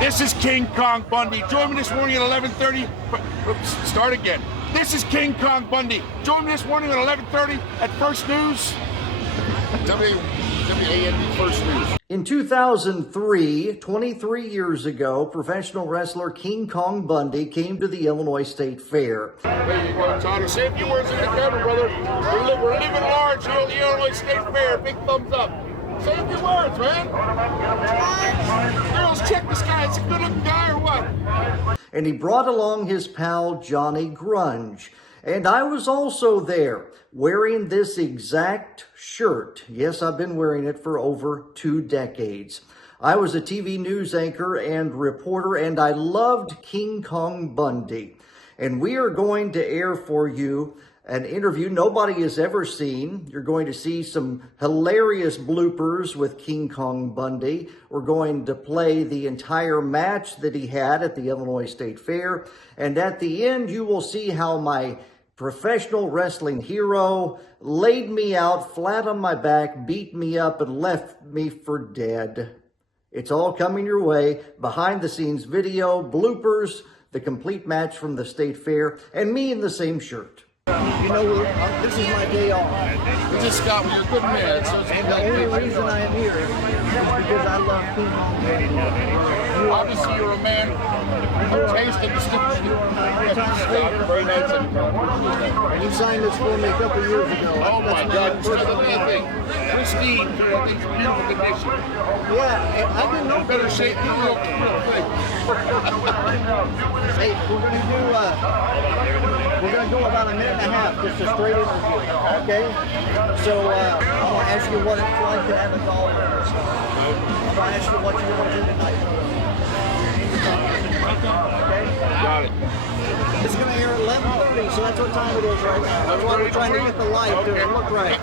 This is King Kong Bundy. Join me this morning at 11:30. Oops, start again. This is King Kong Bundy. Join me this morning at 11:30 at First News. WAND First News. In 2003, 23 years ago, professional wrestler King Kong Bundy came to the Illinois State Fair. There you go, Tyler. Say a few words in the camera, brother. We're living large here at the Illinois State Fair. Big thumbs up. Say a few words, man. Girls, check this guy. It's a good-looking guy or what? And he brought along his pal Johnny Grunge. And I was also there, wearing this exact shirt. Yes, I've been wearing it for over 2 decades. I was a TV news anchor and reporter, and I loved King Kong Bundy. And we are going to air for you an interview nobody has ever seen. You're going to see some hilarious bloopers with King Kong Bundy. We're going to play the entire match that he had at the Illinois State Fair. And at the end, you will see how my professional wrestling hero laid me out flat on my back, beat me up, and left me for dead. It's all coming your way. Behind the scenes video, bloopers, the complete match from the State Fair, and me in the same shirt. You know, this is my day off. You just got me a good man. So And the only reason I am here is because I love King Kong Bundy. obviously, you're a man of taste and distinction. Very nice. And you signed this for me a couple years ago. Oh my God! That's my Look at that thing. Pristine. That thing's beautiful condition. Yeah, and I didn't know Better shape than the real thing. Hey, we're gonna go about a minute and a half, just a straight interview, okay? So I'm gonna ask you what it's like to have a doll. I'm gonna ask you what you want to do tonight. Okay? Got it. It's gonna air at 11:30, so that's what time it is right now. That's why we're trying to get the light to look right.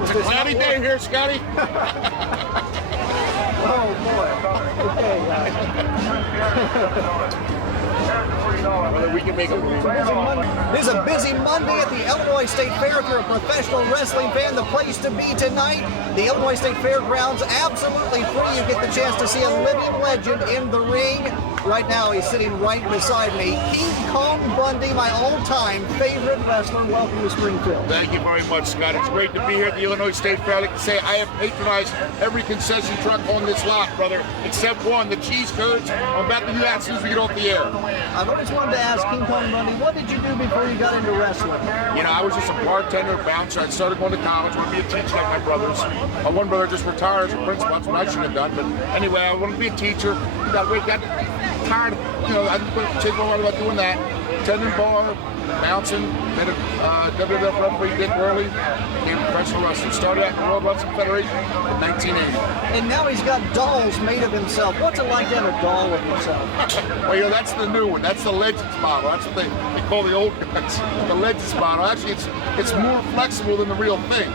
It's a cloudy day here, Scotty. Oh boy. Okay. Whether we can make a move. It is a busy Monday at the Illinois State Fair. If you're a professional wrestling fan, the place to be tonight. The Illinois State Fairgrounds, absolutely free. You get the chance to see a living legend in the ring. Right now, he's sitting right beside me. King Kong Bundy, my all-time favorite wrestler. Welcome to Springfield. Thank you very much, Scott. It's great to be here at the Illinois State Fair. I like to say I have patronized every concession truck on this lot, brother, except one, the cheese curds. I'm about to do that as soon as we get off the air. I've always wanted to ask King Kong Bundy, what did you do before you got into wrestling? You know, I was just a bartender, bouncer. I started going to college, wanted to be a teacher like my brothers. My one brother just retired as a principal. That's what I should have done. But anyway, I wanted to be a teacher. Got tired, I didn't take one about doing that. Tending bar, bouncing, met a WWF referee, Dick Early, became a professional wrestler. Started at the World Wrestling Federation in 1980. And now he's got dolls made of himself. What's it like to have a doll of himself? Well, that's the new one. That's the Legends model. That's what they call the old guys, the Legends model. Actually, it's more flexible than the real thing.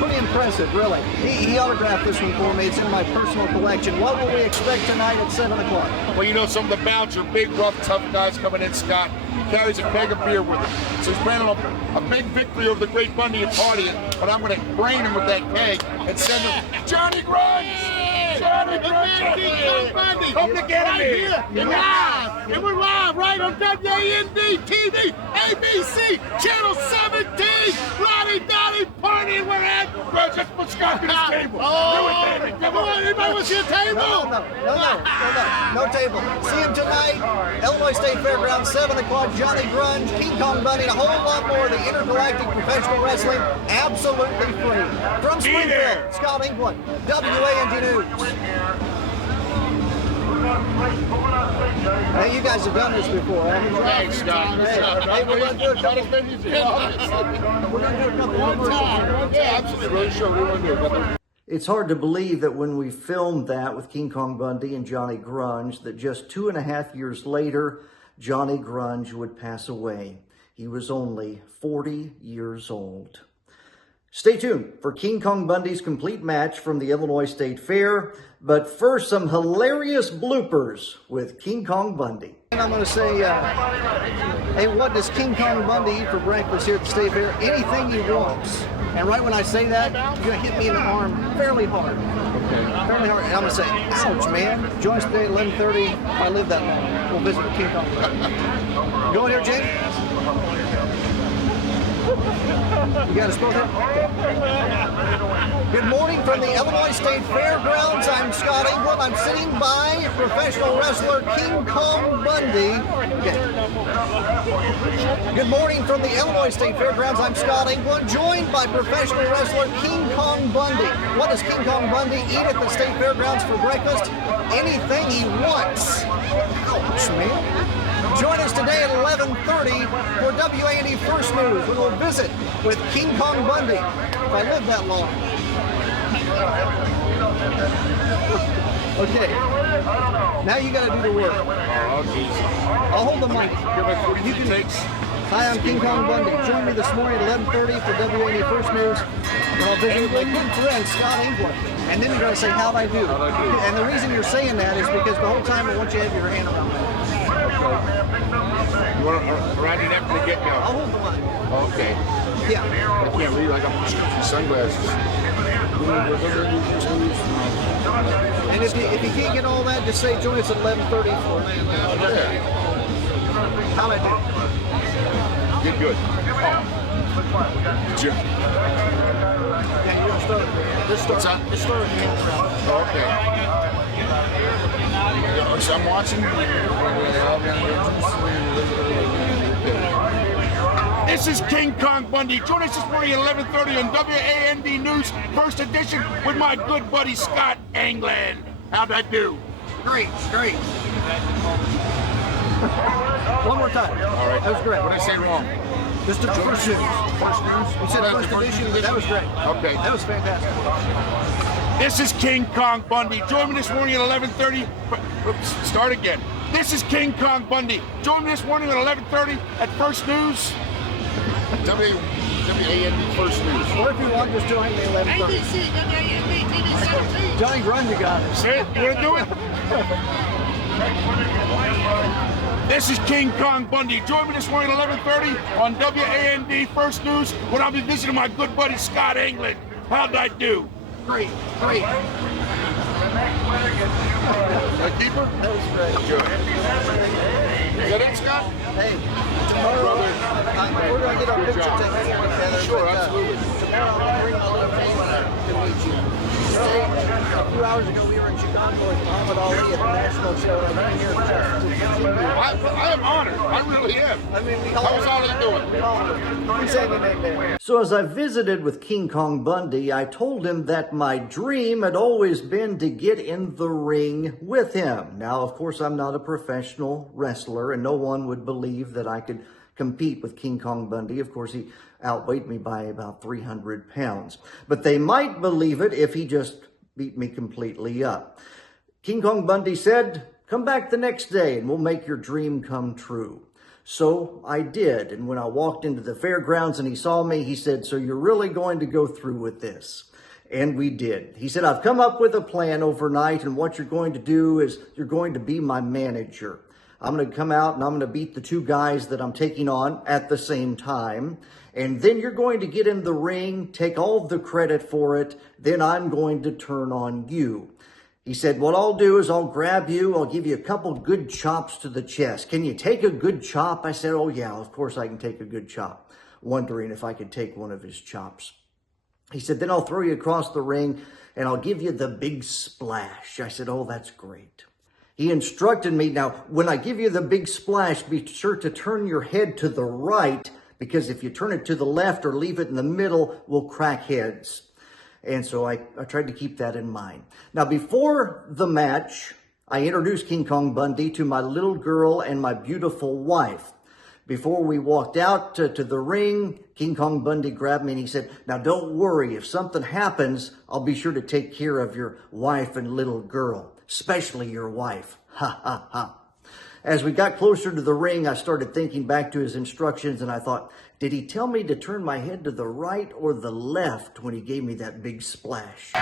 Pretty impressive, really. He autographed this one for me. It's in my personal collection. What will we expect tonight at 7 o'clock? Well, some of the bouncer, big, rough, tough guys coming in, Scott. He carries a keg of beer with him. So he's planning on a big victory over the great Bundy and partying, but I'm going to brain him with that keg and send him, Johnny Grunge! Johnny Grunge! King Kong Bundy! Come to get him here! And we're live right on WAND TV, ABC, Channel 17, Roddy Dotty partying, we're at Grunge. Let's put Scott at his table. Oh, come on, anybody want to see a table? No table. See him tonight, Illinois State Fairgrounds, 7 o'clock, Johnny Grunge, King Kong Bundy, and a whole lot more of the Intergalactic Professional Wrestling, absolutely free. From Springfield, Scott England, WAND News. Hey, you guys have done this before, haven't you? Thanks, Scott. Hey, we're going to do a couple. We're going to do a couple of commercials. Yeah, absolutely. Really sure we want to do it. It's hard to believe that when we filmed that with King Kong Bundy and Johnny Grunge, that just 2.5 years later, Johnny Grunge would pass away. He was only 40 years old. Stay tuned for King Kong Bundy's complete match from the Illinois State Fair. But first, some hilarious bloopers with King Kong Bundy. And I'm going to say, hey, what does King Kong Bundy eat for breakfast here at the State Fair? Anything he wants. And right when I say that, you're going to hit me in the arm fairly hard. Apparently hard. And I'm going to say, ouch, man. Join us today at 11:30. If I live that long, we'll visit with King Kong. Go in here, Jake. You got us both here? Good morning from the Illinois State Fairgrounds. I'm Scott England. I'm sitting by professional wrestler King Kong Bundy. Okay. Good morning from the Illinois State Fairgrounds. I'm Scott England, joined by professional wrestler King Kong Bundy. What does King Kong Bundy eat at the State Fairgrounds for breakfast? Anything he wants. Ouch, man. Join us today at 11:30 for WAND First News, when we'll visit with King Kong Bundy, if I live that long. Okay, now you got to do the work. I'll hold the mic. You can. Hi, I'm King Kong Bundy. Join me this morning at 11:30 for WAND First News, and I'll visit with my good friend Scott England. And then you're going to say, how'd I do? And the reason you're saying that is because the whole time I want you to have your hand around that. You want to around your neck to get me I'll hold the mic. Okay. Yeah. I can't read. I got prescription sunglasses. And if you can't get all that, just say join us at 11:30 for how'd I do? You're good. Jim. Yeah, you're going to start. Just start. Okay. So I'm watching. This is King Kong Bundy. Join us this morning at 11:30 on WAND News, first edition, with my good buddy Scott England. How'd I do? Great. One more time. All right. That was great. What did I say wrong? Just the first news. First news? You said first edition. That was great. Okay. That was fantastic. This is King Kong Bundy. Join me this morning at 11:30. Oops, start again. This is King Kong Bundy. Join me this morning at 11:30 at First News. WAND First News. Or if you want, just join me at 11:30. Johnny Grunge, you got it. Say it. You want to do it? This is King Kong Bundy. Join me this morning at 11:30 on WAND First News, when I'll be visiting my good buddy Scott England. How'd I do? Great. Did I keep her? That was great. Good. Is that it, Scott? Hey, tomorrow, we're going to get our picture taken together. Sure, but, absolutely. Tomorrow, I'll bring my little friend to meet you. A few hours ago, we were in Chicago with Muhammad Ali at the national show. I've been here to I am honored. I really am. I mean, How's Ali doing? We say the nickname. So as I visited with King Kong Bundy, I told him that my dream had always been to get in the ring with him. Now, of course, I'm not a professional wrestler, and no one would believe that I could compete with King Kong Bundy. Of course, he outweighed me by about 300 pounds. But they might believe it if he just beat me completely up. King Kong Bundy said, come back the next day and we'll make your dream come true. So I did. And when I walked into the fairgrounds and he saw me, he said, so you're really going to go through with this? And we did. He said, I've come up with a plan overnight, and what you're going to do is you're going to be my manager. I'm going to come out and I'm going to beat the two guys that I'm taking on at the same time. And then you're going to get in the ring, take all the credit for it. Then I'm going to turn on you. He said, what I'll do is I'll grab you. I'll give you a couple good chops to the chest. Can you take a good chop? I said, oh yeah, of course I can take a good chop. Wondering if I could take one of his chops. He said, then I'll throw you across the ring and I'll give you the big splash. I said, oh, that's great. He instructed me, now, when I give you the big splash, be sure to turn your head to the right, because if you turn it to the left or leave it in the middle, we'll crack heads. And so I tried to keep that in mind. Now, before the match, I introduced King Kong Bundy to my little girl and my beautiful wife. Before we walked out to the ring, King Kong Bundy grabbed me and he said, now don't worry, if something happens, I'll be sure to take care of your wife and little girl, especially your wife. Ha, ha, ha. As we got closer to the ring, I started thinking back to his instructions and I thought, did he tell me to turn my head to the right or the left when he gave me that big splash?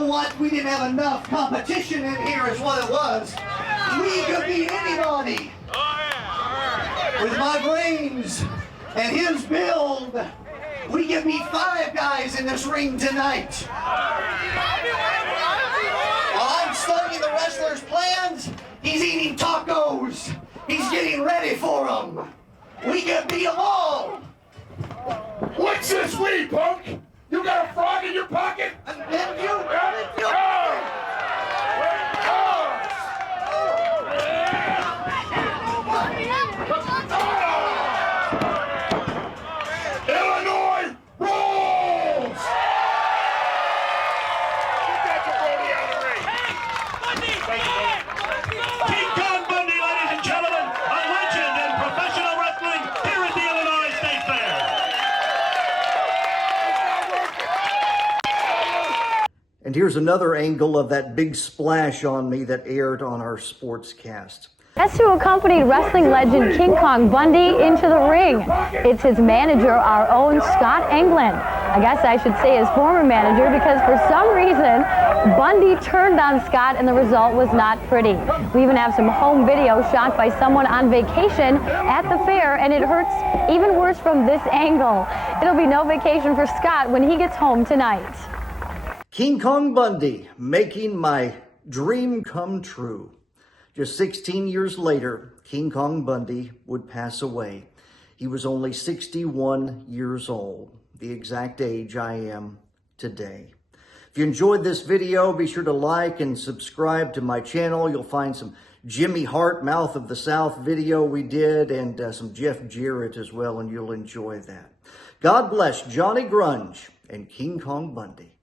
know what? We didn't have enough competition in here is what it was. We could beat anybody. With my brains and his build, we could beat 5 guys in this ring tonight. While I'm studying the wrestler's plans, he's eating tacos. He's getting ready for them. We could beat them all. What's this we, punk? You got a frog in your pocket? Illinois rules! King Kong Bundy, ladies and gentlemen, a legend in professional wrestling here at the Illinois State Fair. And here's another angle of that big splash on me that aired on our sportscast. Guess who accompanied wrestling legend King Kong Bundy into the ring? It's his manager, our own Scott Englund. I guess I should say his former manager, because for some reason, Bundy turned on Scott and the result was not pretty. We even have some home video shot by someone on vacation at the fair, and it hurts even worse from this angle. It'll be no vacation for Scott when he gets home tonight. King Kong Bundy, making my dream come true. Just 16 years later, King Kong Bundy would pass away. He was only 61 years old, the exact age I am today. If you enjoyed this video, be sure to like and subscribe to my channel. You'll find some Jimmy Hart, Mouth of the South video we did, and some Jeff Jarrett as well, and you'll enjoy that. God bless Johnny Grunge and King Kong Bundy.